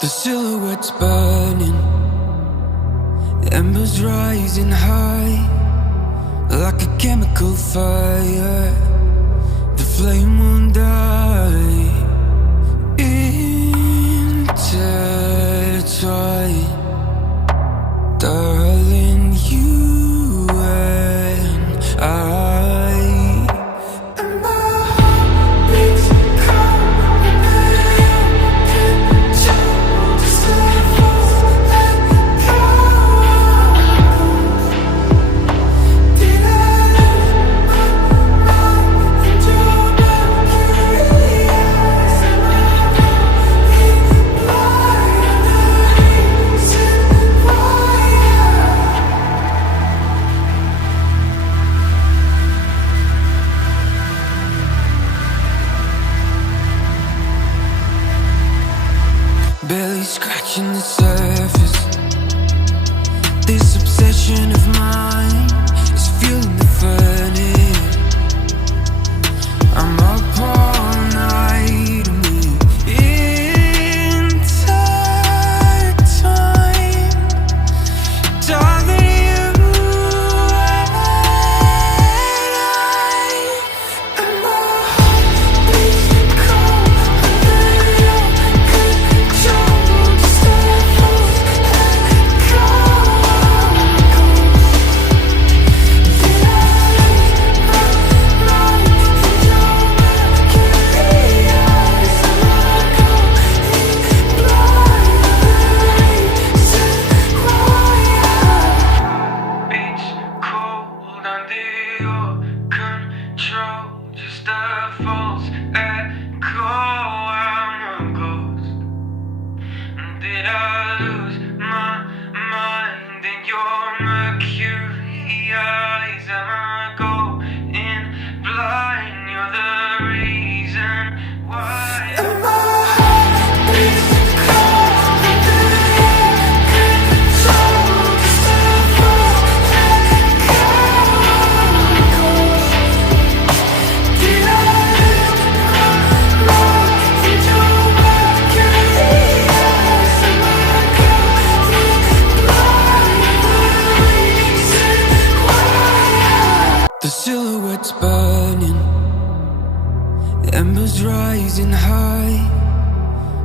The silhouette's burning, embers rising high, like a chemical fire. The flame won't die. Intertwine, darling, you and I. Barely scratching the surface. This obsession of mine is fueling the furnace. I'm up all night and we intertwine. Darling, you and I. And my heart beats cold under your control. Just a false echo. Did I lose my mind in your mercury eyes? Am I going blind? Beach cold under your control. Just a false echo. I'm a ghost. Did I lose my mind in your mercury eyes? Am I going blind? You're the reason why. And my heart beats cold under your control. Just a false echo. Did I lose my mind in your mercury eyes? Am I going blind? The reason why. The silhouette's burning, embers rising high,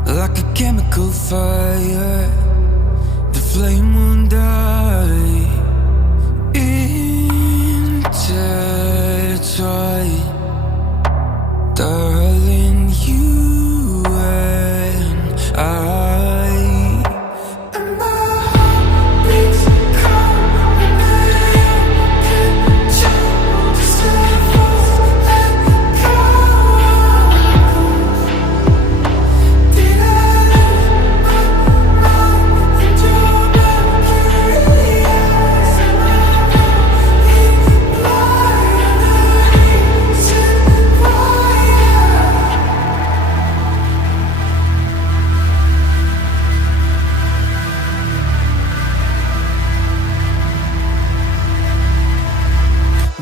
like a chemical fire. The flame won't die. Intertwine, darling, you and I. And my heart beats cold under your control. Just a false echo. Did I lose my mind in your mercury eyes? Am I going blind? The reason why.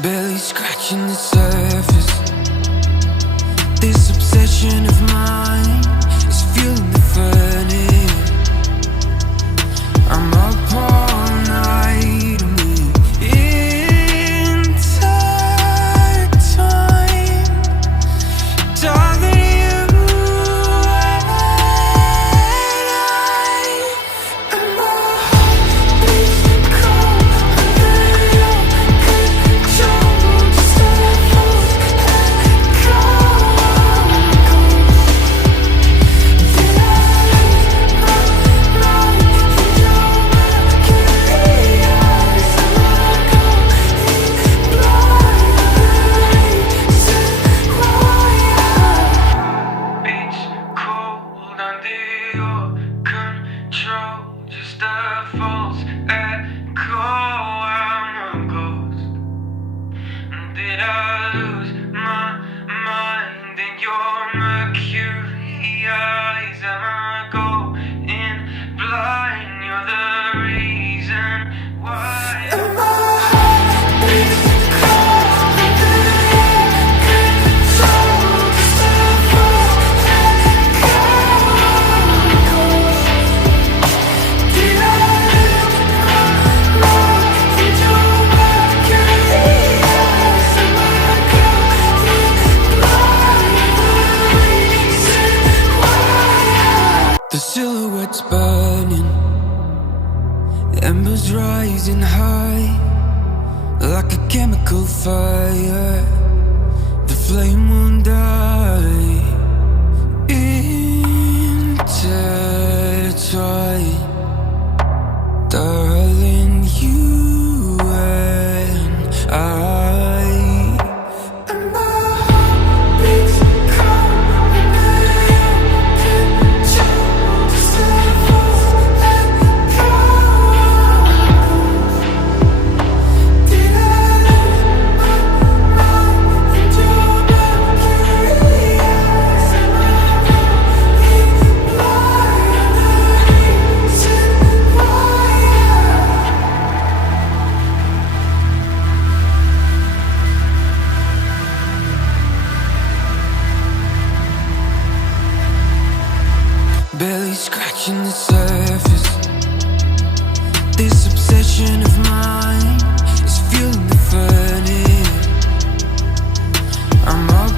Barely scratching the surface. This obsession of mine is fueling the furnace. I'm up all night and we intertwine. Darling, you and I. And my heart beats cold under your control. Just a false echo. Did I lose my mind in your mercury eyes? Am I going blind? The reason why. Beach cold under your control. Just a false echo. I'm a ghost. Did I lose my mind in your mercury eyes? Am I going blind? You're the reason why. And my heart beats cold under your control. Just a false echo. The silhouette's burning, embers rising high, like a chemical fire. The flame won't die. Intertwine, darling, you and I. And my heart beats calm, and you can choose to set us let go. Did I lose my mind and your mercury eyes? And I know it's blind underneath barely scratching the surface. This obsession of mine is fueling the furnace. I'm all